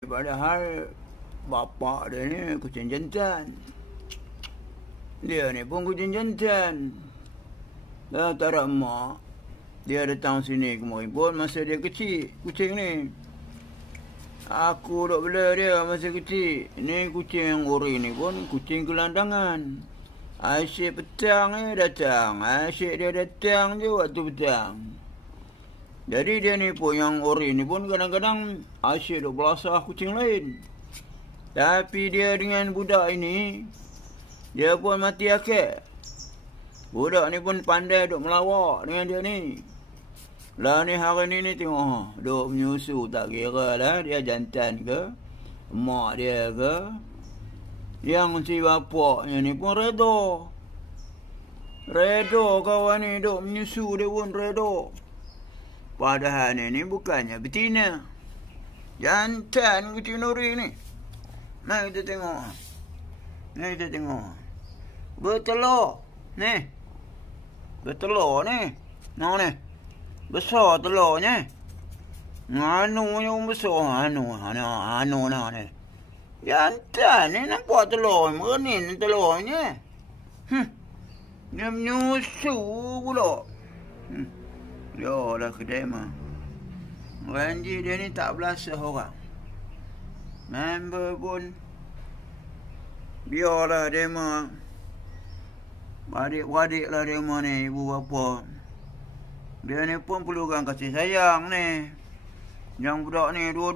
Padahal bapa dia ni kucing jantan. Dia ni pun kucing jantan. Dah tak ada emak. Dia datang sini kemarin pun masa dia kecil, kucing ni. Aku duk bela dia masa kecil. Ni kucing ori ni pun kucing gelandangan. Asyik petang ni datang. Asyik dia datang je waktu petang. Jadi dia ni pun yang ori ni pun kadang-kadang asyik duk belasah kucing lain. Tapi dia dengan budak ini, dia pun mati akal. Budak ni pun pandai duk melawak dengan dia ni. Lah ni hari ni tengok, duk menyusu tak kira lah dia jantan ke, emak dia ke. Yang si bapaknya ni pun reda. Reda kawan ni duk menyusu dia pun reda. Padahal ni bukannya betina. Jantan kucing nuri ni. Mari kita tengok. Mari kita tengok. Bertelur. Ni. Bertelur ni. Nah ni. Besar telurnya. Anunya pun besar. Anu nah ni. Jantan ni nampak telur. Merenin telurnya. Dia menyusu pula. Yolah kedai mah. Ranji dia ni tak belasah orang. Member pun biarlah dia mah. Adik-adik lah dia mah ni, ibu bapa. Dia ni pun perlukan kasih sayang ni. Yang budak ni dua